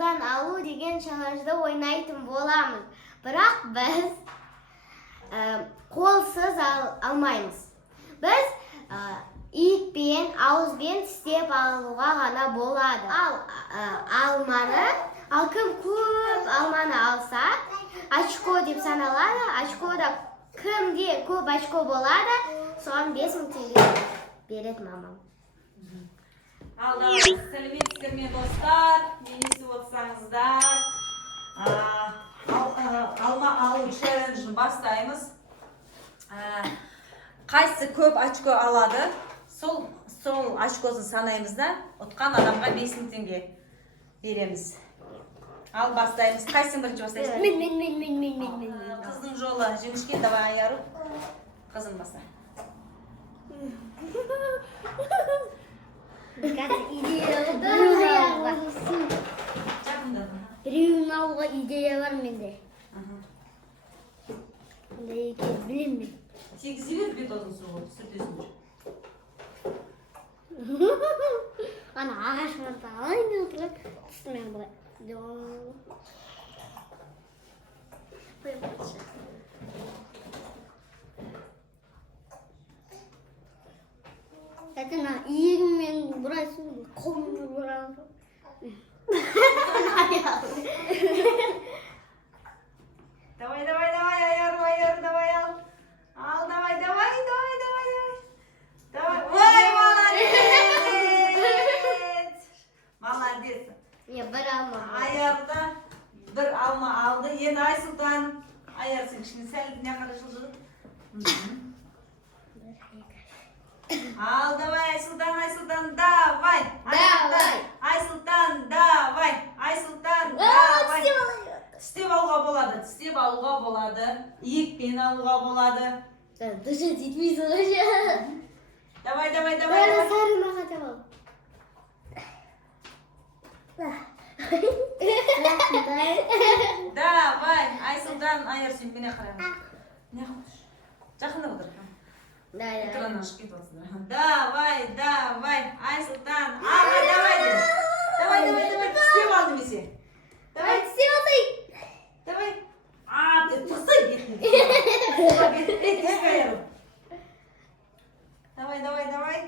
судан алу деген челленджді ойнайтын боламыз. Бірақ біз қолсыз алмаймыз. Біз иықпен, ауызбен тістеп алуға ғана болады. Ал кім көп алманы алса, очко деп саналады. Очкода кімде көп очко болады, соған 5000 теңге береді мамам. Сәлеметсіздер ме достар, несі отырсаңыздар. Алма алу челленджін бастаймыз. Қайсы көп очко алады, сол очкосын санаймыз да, ұтқан адамға 5000 теңге береміз. Ал бастаймыз. Қайсың бірінші бастайсың? Мен. Қыздың жолы. Жіңішке, давай аяру. Қызың баста. Біреуін алуға идея бар менде. Білем мен. Тегізе бер бет осын суға, сүртесін жүр. Ана ағаш барда алайын отырып, тұсымен бұлай. Әтіна иегіңмен бұрайсың, қолыңды бұрайсың. Давай, аяру, давай ал. Ал, давай. Ой, молодец! Молодец. Бір алма. Аярда бір алма алды. Енді Айсұлтан. Аярсың кішкене сәліне қара жылжыды. Ал, давай, Айсұлтан, давай. Айсұлтан, давай. Тістеп алуға болады. Иекпен алуға болады. Дұша жетмейсің ғаша. Давай. Сарыма қатап ал. Давай, Айсұлтан, аяр сүймкіне қараймын. Не қылыш? Жақында отыр. Экраннан шығып кетіп отырсыңдар. Давай, Айсұлтан. Давай. Тістеп ал немесе. Давай. Тістеп алсай. Давай. Тұрсай бетіне. Тістеп аяру. Давай.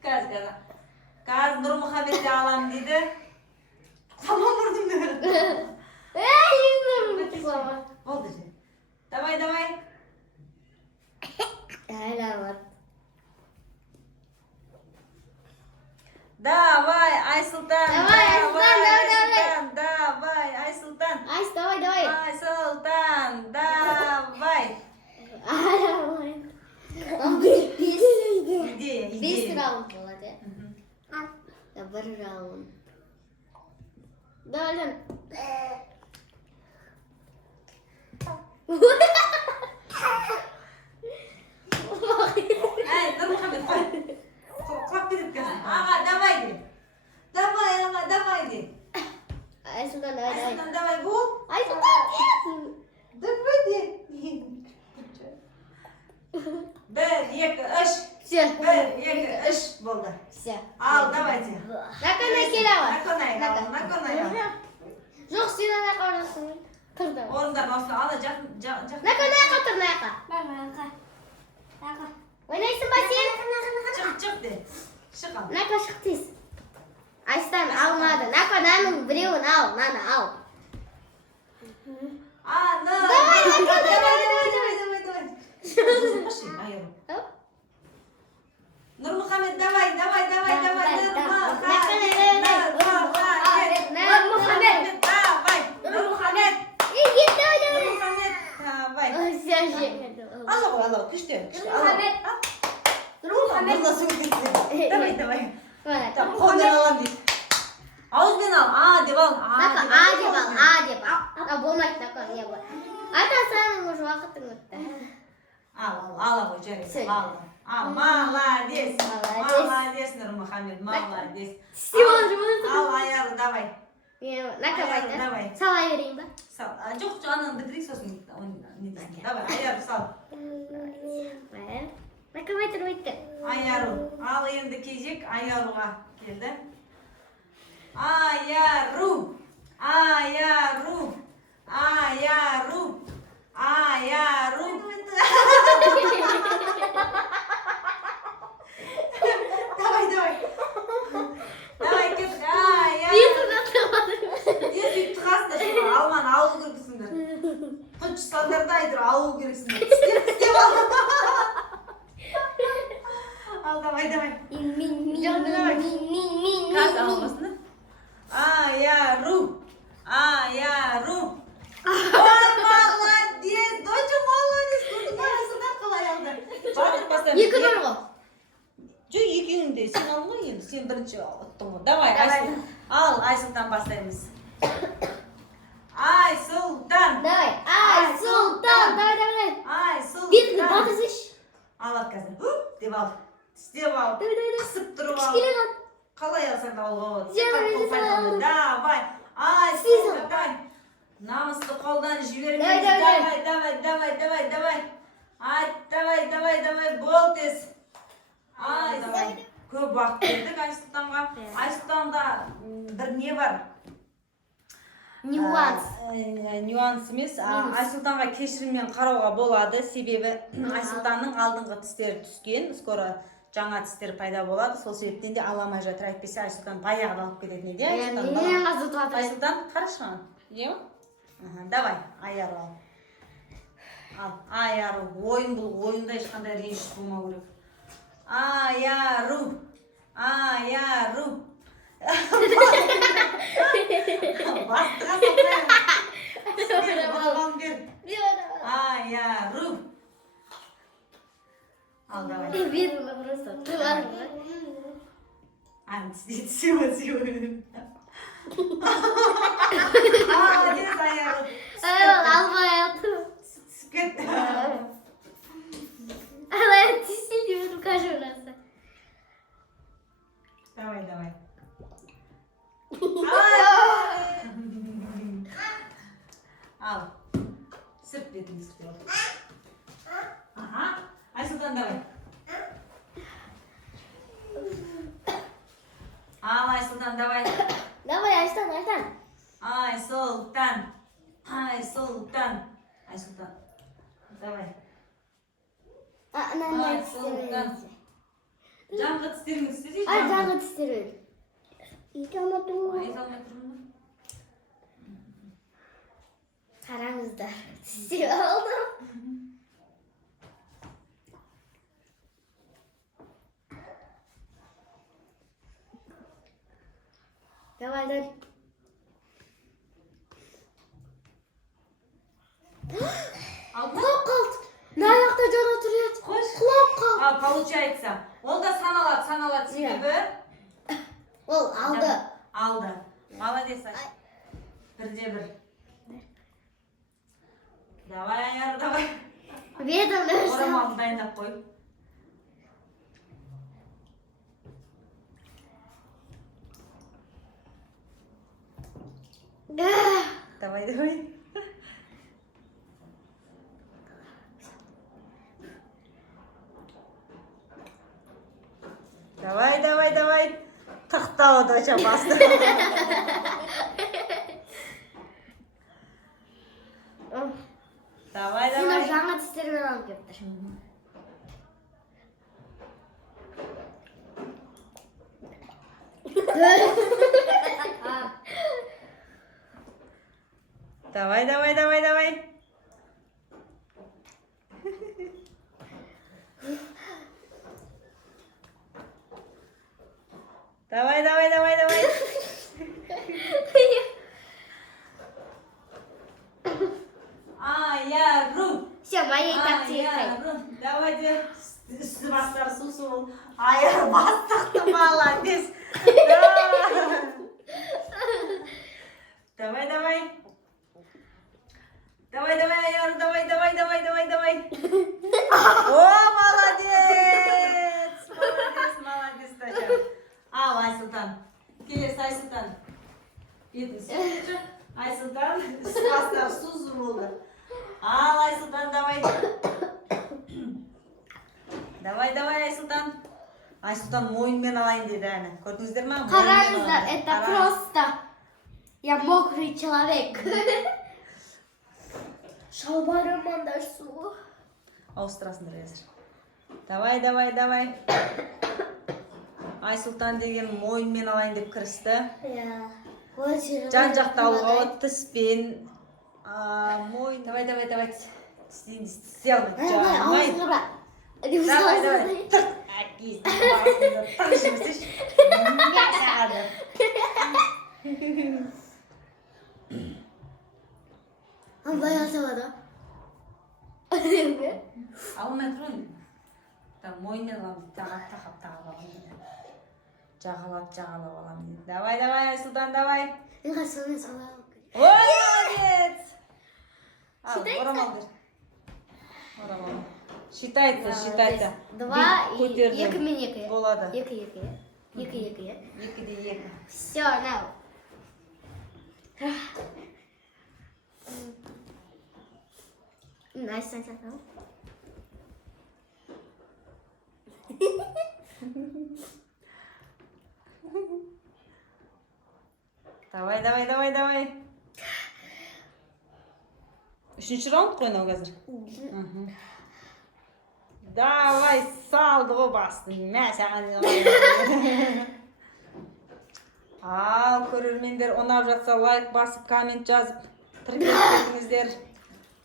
Қазір Нұрмұхамедті алам дейді. Тамам ұрдым деді. Болды же. Давай. Давай, Айсұлтан. Давай, Айсұлтан. Айсұлтан, давай. Бес раунд болады. Бір раунд. Давай. Нұрмұхамед, қой. Құлап кетіп қазір. Аға, давай де. Давай. Айсұлтан, давай, бұл. Айсұлтан. Давай де. 1, 2, 3. Все. 1, 2, 3 болды. Все. Ал, давайте. Наконай келава. Наконай. Жоқ, сен ана қорасың. Тұрды. Орындардың осыны ала жақын. Наконай қатыр наяқа. Ойнайсың ба сен? Шық де. Шық ал. Нака шық тез. Айстан алмады. Наконаның біреуін ал. Наны ал. Давай. Нұрмұхамед, давай. Нұрмұхамед, давай. Алла, күшті. Нұрмұхамед. Давай. Қолмен алам дейді. Ауызбен ал, деп ал. Деп ал. Болмайды, нака, не болады. Ата сенің уже уақытың өтті. Ала ғой, жарайды. Молодец, Нұрмұхамед, молодец. Ал, аяры, давай. Нака давай. байты. Сала берейін ба? Жоқ, ананы бітірейік сосын. Давай, аяры, сал. Нака байты. Аяру. Al endi kejek ayaruga keldi. Ayaru. Ayaru. Ayaru. Ayaru. Давай, давай. Давай, кет. Ayaru. Ye süt tıkasın da şuna. Alman alıp kırkısındır. Koç standartaydır alıp kırkısındır. İstep al. Al давай, давай. Kas almasını. Ayaru. Ayaru. Ой, молодец. Доча молодец. Kurdun arasından kolay aldı. Batır basar. Екі нұрғы. Жоқ, екеуің де сен ал ғой енді. Сен бірінші ұттың ғой. Давай, Давай. Айсұлтан. Ал, Айсұлтан бастаймыз. Айсұлтан. Давай. Айсұлтан. Давай, давай. Айсұлтан. Бетіңді батызыш. Ал от қазір. Деп ал. Тістеп ал. Давай, давай, давай. Қысып тұрып ал. Кішкене қал. Қалай алсаң да алға болады. Давай, давай. Давай. Айсұлтан. Намысты қолдан жібермейді. Давай, давай. Давай, давай, давай, давай. Ай, давай, давай, давай. Бол тез. Ай, давай. Көп уақыт бердік Айсұлтанға. Айсұлтанда бір не бар? Нюанс. Нюанс емес. Айсұлтанға кешіріммен қарауға болады. Себебі Айсұлтанның алдыңғы тістері түскен. Скоро жаңа тістер пайда болады. Сол себептен де аламай жатыр. Әйтпесе Айсұлтан баяғыда алып кететін еді. Мен қазір туатыр. Айсұлтан қарашқан. Иә ма? Давай, аяру ал. Ал, аяру. Ойын бұл ойында ешқандай реніш болмау керек. Аяру. Аяру. Басқа соқырайын. Бер. Аяру. Ал, давай. Видно просто. Туатыр. Сила. Молодец, аяру. Албай атым. Түсіп кетті. Алай тістейді өтіп қажу насы. Давай. Ал. Сырт бетіңді сырт. Ага. Айсұлтан, давай. Ал, Айсұлтан, давай. Давай, Айсұлтан. Айсұлтан. Давай. Айсұлтан. Жанғы тістеріңді істейді. Ай, жаңғы тістер өт. Ит алмату. Айта алмай тұрмын. Қараңыздар. Тістер алдым. Давай. Құлап қалды. Наяқта жана тұрет. Құлап қалды. Получается. Ол да саналады себебі. Ол алды. Алды. Молодец. Бірде бір. Давай, аяр, давай. Бетімді өшті. Орамалды дайындап қой. Давай. Давай. Тақтауы доча басты. Давай. Сені жаңа тістермен алып кептір. Давай. Давай. Аяру. Все, моей так текай. Давайте üstü bastır su. Ayar bastık молодец. Давай. Давай, Ayar, давай. О, молодец. Молодец, доча. Ал, Айсұлтан. Келесі Айсұлтан. Бетін сүйінші. Айсұлтан, üstü bastır su болды. Ал, Айсұлтан, давай. Давай, Айсұлтан. Айсұлтан мойынмен алайын деді әні. Көрдіңіздер ма? Қараңыздар, это просто. Я мокрый человек. Шалбарымнан да су. Ауыстырасыңдар қазір. Давай. Айсұлтан деген мойынмен алайын деп кірісті. Жан-жақты алуға тіспен мойын. Давай. Істей алмайды. Давай. Тырт. Әкесін басында тыр жұмысыш. Сағады. Былай алсамады. Алмай тұрайын. Мойынмен аламын. Тағап аламын. Жағалап аламын. Давай, Айсұлтан, давай. Мен соны саламын. Ой, молодец! Орамал бер. Считается. 2 и 2 мен 2. Болады. 2. 2-2. Все, now. Nice. Давай. Үшінші раунд қой мынау қазір. Давай, салды ғой басты. Мә саған. Ал, көрермендер, ұнап жатса лайк басып, коммент жазып, тіркеліңіздер.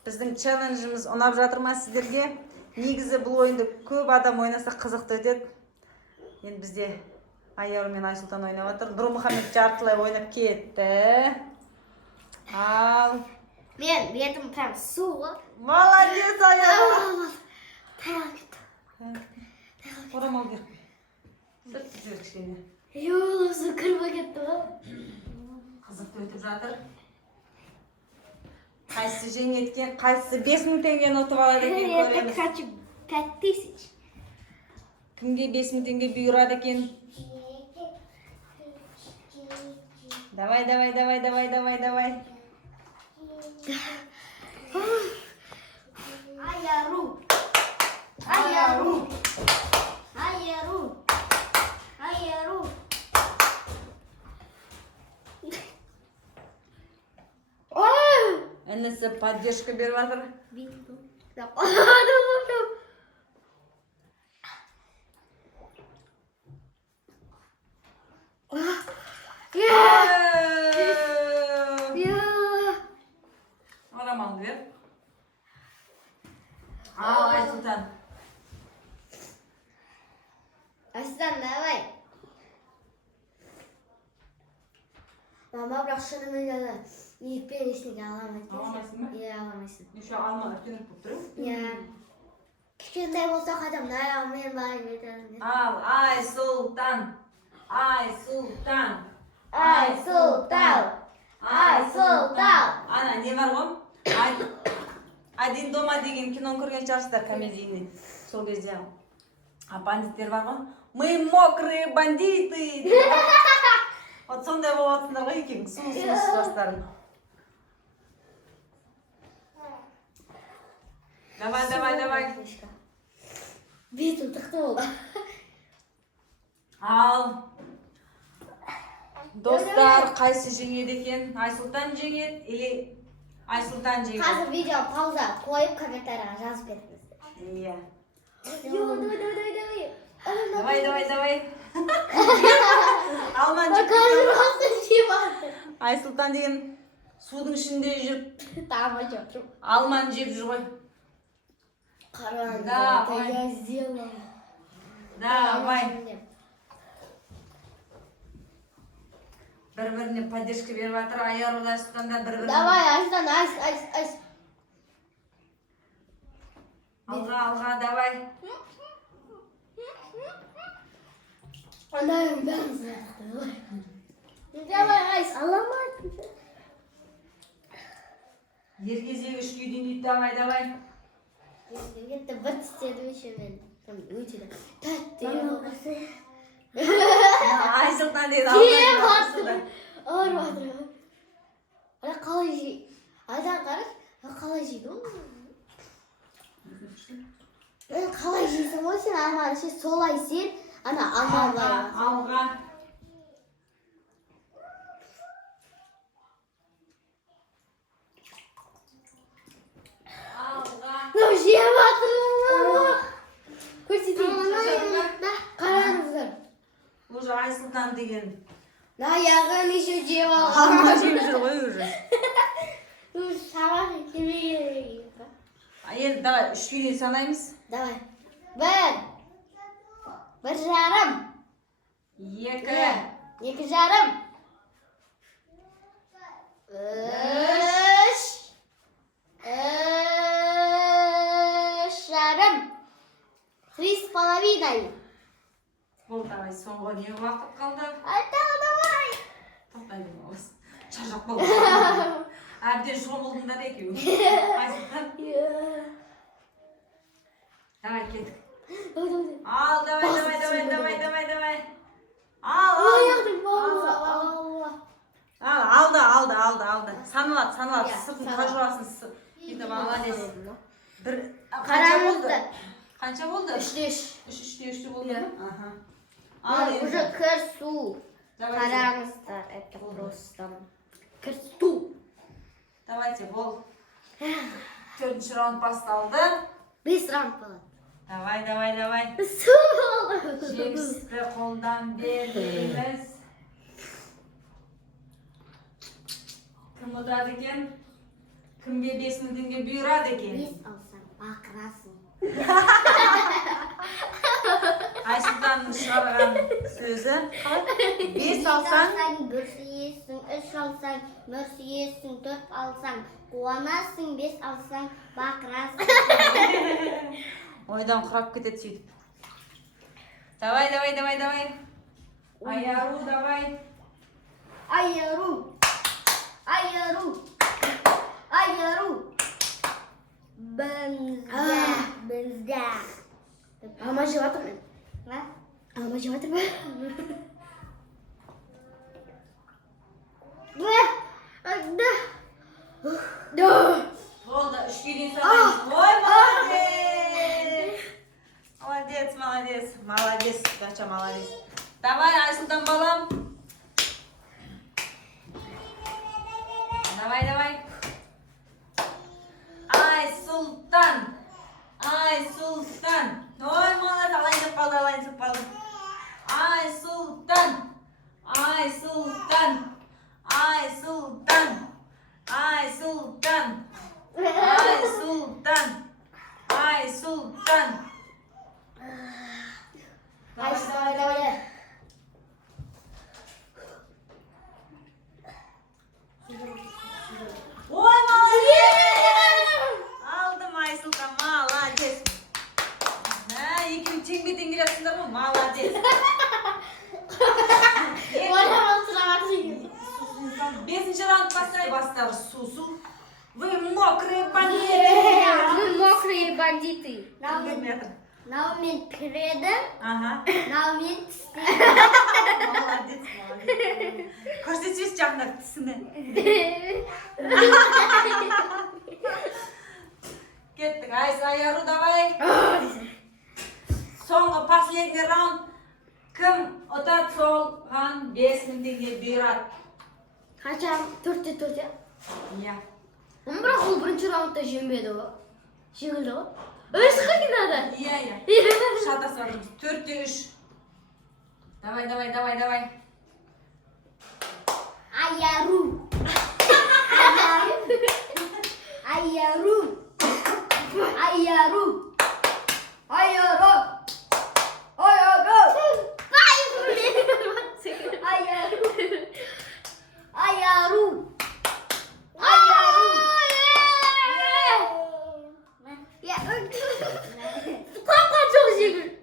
Біздің челленджіміз ұнап жатыр ма сіздерге? Негізі бұл ойынды көп адам ойнаса қызықты өтеді. Енді бізде Айяр мен Айсұлтан ойнап жатыр. Нұрмұхамед жартылай ойнап кетті. Ал. Мен бетім прям су. Молодец, Айяр. Так. Орамал бер. Сырт жібер кішкене. Су кіріп кетті ғой. Қызықты өтіп жатыр. Қайсысы жеңеткен, қайсысы 5000 теңгені ұтып алады екен көреміз. Хочу 5000. Кімге 5000 теңге бұйырады екен? Давай. Айяру. Інісі поддержка беріп жатыр. Орамал бер. Ал, Айсұлтан. Айсұлтан, давай. Мама, бірақ шынымен де ниетпен ештеңе аламайды. Аламайсың ба? Иә, аламайсың. Еще алма үлкенірек болып тұр. Иә. Кішкентай болса қадам, мен барайын етемін. Ал, Айсұлтан. Ана, не бар ғой? Один дома деген киноны көрген шығарсыздар, комедийный. Сол кезде бандиттер бар ғой. Мы мокрые бандиты. Вот сондай болып атсыңдар ғой екен, су жастарын. Давай. Бетім тықты болды. Ал. Достар, қайсы жеңеді екен? Айсұлтан жеңеді, или Айсұлтан жеңеді? Қазір видео пауза қойып комментарияға жазып кетіңіздер. Иә. Давай. Алман жеп. Қазір басын жеп атыр. Айсұлтан деген судың ішінде жүріп, Тамаша отырып. алман жеп жүр ғой. Қараңыз, Давай. я сделала. Давай. Бір-біріне поддержка беріп жатыр. Айяр да Айсұлтан да бір-біріне. Давай, Айсұлтан, айс. Алға, давай. Анайым бәрін сұрақты. Давай, айс, аламайды. Ергезегі үшке дейін дейді, давай. Енді бір тістедім еще мен. Өтеді. Тәтті ең. Айсұлтан дейді. Кем баттым. Ауыр баттым. Ана қалай жей. Айдан қараш, қалай жейді ол. Қалай жейсің ғой сен, аман ше солай сен. Ana almalar. Alga. Ne şey batırma. Koşiteyim. Şaşırma. Karanızdır. Уже Айсұлтан деген. Na yağın işi ceva. Алма жеп жүр ғой уже. Sabah kime geliyor? Енді давай үшке дейін санаймыз. Давай. Bir жарым. Екі. İki жарым. Üç. Üç жарым. Три с половиной. Бол давай соңғы не уақыт қалды? Давай. Тоқтай демалыс. Шаршап болды. Әбден шомылдыңдар екеуі. Айсұлтан. Давай кеттік. Ал, давай. Алды. Саналады. Сыртын қажырасын. Енді молодец. Бір қанша болды? Қанша болды? Үште болды. Ага. Ал Уже енді. кірсу. Давай. Қараңыздар, это просто кірсу. Давайте, бол. Төртінші раунд басталды. 5 раунд болады. Давай. Су болды. Жемісті қолдан бермейміз. Кім ұтады екен? Кімге 5.000 теңге бұйырады екен? 5 алсаң, бақырасың. Айсұлтанның шығарған сөзі. 5 алсаң, 1 сүйесің, 3 алсаң, 1 сүйесің, 4 алсаң, қуанасың, 5 алсаң, бақырасың. ойдан құрап кетеді сөйтіп. Давай. Аяру, давай. Айару. Бензда. Алма жеп жатырмын. Алма жеп жатырмын. Болды, 3-ке дейін санаймыз. Ой, молодец. Дача молодец. Давай, Айсұлтан балам. Давай. Айсұлтан. Ой, молодец, алайын қалды. Айсұлтан. Давай. Ой, молодец. Алдым, Айсұлтан, молодец. Екеуі тең келесіңдер ғой, молодец. Бесінші раунд бастар сусу. Вы мокрые бандиты. Мы мокрые бандиты. Метр. Now мен кіреді, Ага. now мен түсті. Молодец. Көрсетсіз жағында тісіні. Кеттік, Аяру, давай. Соңғы последний раунд. Кім ұтады соған 5.000 теңге бұйырады. Қанша? 4-4 я? Иә. Бірақ ол бірінші раундта жеңбеді ғой. Жеңілді ғой. Өз қағинады. Иә. Шатасы барымыз. 4-3. Давай. Аяру.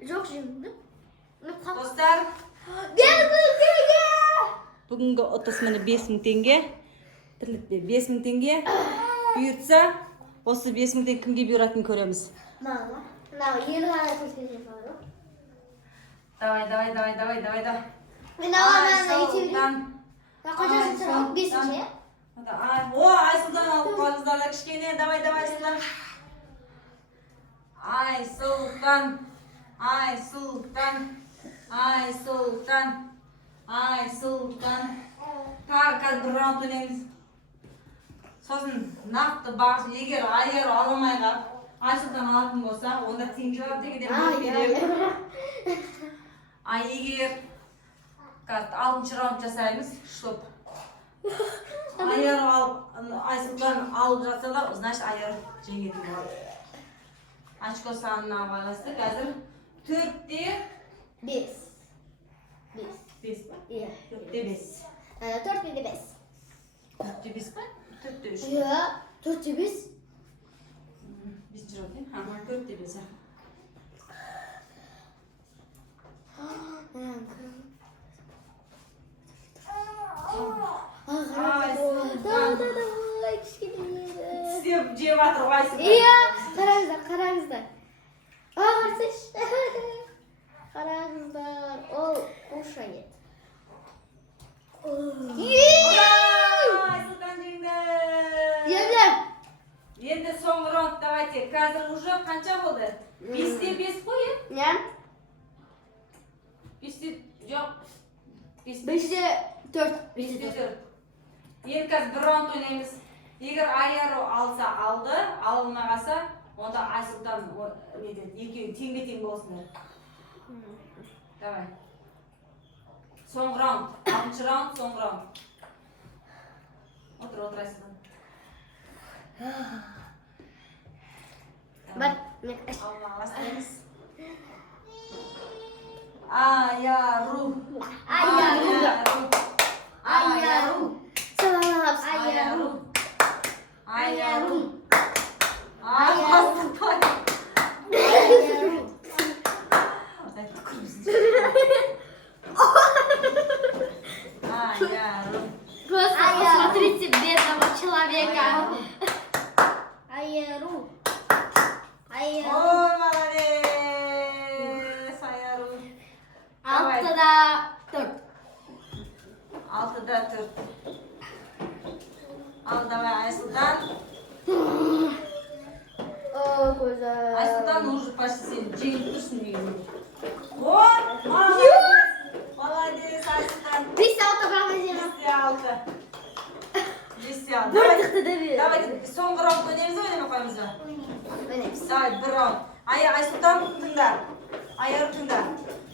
Жоқ жеңілді. Достар, бүгінгі ұтыс міне 5.000 теңге. Тірлікпе 5.000 теңге. Бұйыртса, осы 5.000 теңге кімге бұйыратынын көреміз. Мама, мынау ел ғана көрсеткен бар. Давай. Мен ауананы Айсұлтан. қашасын сұрақ? 5-ші? О, Айсұлтан алып қалыңыздар кішкене. Давай, Айсұлтан. Айсұлтан. Айсұлтан. Тағы қазір бір раунд ойнаймыз. Сосын нақты бағыш, егер Айару аламай қалып, Айсұлтан алатын болса, онда тең жауап дегенде беремін. Егер алтыншы раунд жасаймыз, чтоб Айару алып, Айсұлтан алып жатса да, значит Айару жеңетін болады. Очко санына байланысты қазір 4-те 5. 5 па? Иә. 4-те 5. 4-те 5. 4-те 5 па? 4-те 3. Иә, 4-те 5. 5-ci rol değil mi? 4'te 5. Size cevap atır. Iya, qarangizlar. Qarsiz. Qarangizlar. O'xshaydi. Aysultan jengdi. Yemlem. Endi so'nggi raund давайте. Hozir уже qancha bo'ldi? 5'te 5 qo'yib. Nima? 5'te yo'q. 5'te 4. 5'te 4. Endi hozir bir raund o'ynaymiz. Agar Ayaro alsa aldı, almag'asa, onda Aysultan ne deydi? Ikkovi teng bo'lsinlar. Давай. So'nggi raund. 6-round, so'nggi raund. O'tirasizlar. Bak, Allah başlayınız. Ayaru. Salam. Посмотрите бедного человека. Ayaru. Oh, молодец. Ayaru. 6'da 4. 6'da 4. Al давай Aysultan. Oh, güzel. Aysultan уже почти sen жеңіп тұрсың негізінде. Вот, молодец. Молодец, Aysultan. 5-6 баға 5-6. Давай. Давайте соңғы раунд ойнаймыз ба, ойнамай қоямыз ба? Ойнаймыз. Давай, бір раунд. Айсұлтан тыңда. Айару тыңда.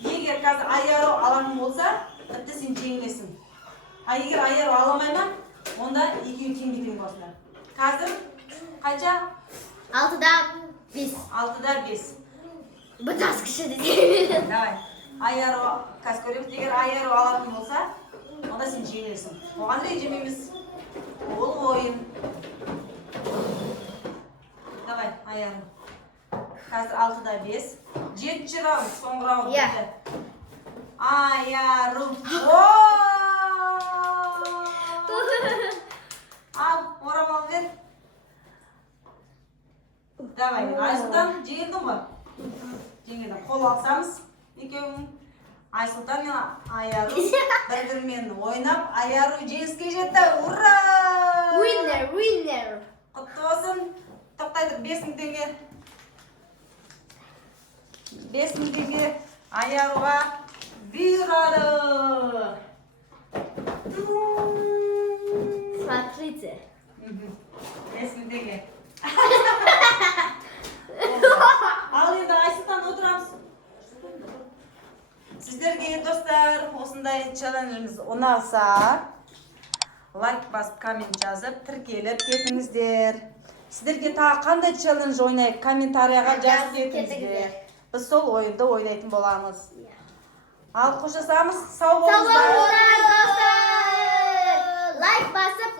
Егер қазір Айару алатын болса, тіпті сен жеңілесің. Егер Айару аламай ма, онда екеуі тең болсындар. Қазір қанша? 6'da 5. 6'da 5. Bu tas kişi dedi. Давай. Айару қазір көреміз. Егер Айару алатын болса, онда сен жеңілесің. Оған ренжімейміз. Ол ойын. Давай, Айару. Қазір 6'da 5. 7-ci rauнд, so'nggi rauнд. Ayaru. Al, oramal ver. Давай, Aysultan жеңілдің ғой? Жеңілдің. Қол алсамыз, екеуің Aysultan мен Ayaru бір-бірімен ойнап, Ayaru жеңіске жетті. Ура! Winner. Құтты болсын. Тоқтайдық 5.000 теңге. 5.000 теңге Ayaruға бұйырады. Смотрите. 5.000 теңге. Ал енді Aysultan отырамыз. Сіздерге достар, осындай челленджіміз ұнаса, лайк басып, коммент жазып, тіркеліп кетіңіздер. Сіздерге тағы қандай челлендж ойнайық, комментарияға жазып кетіңіздер. Біз сол ойынды ойнайтын боламыз. Ал қоштасамыз, сау болыңыздар. Sağ olun dostlar. Like basıp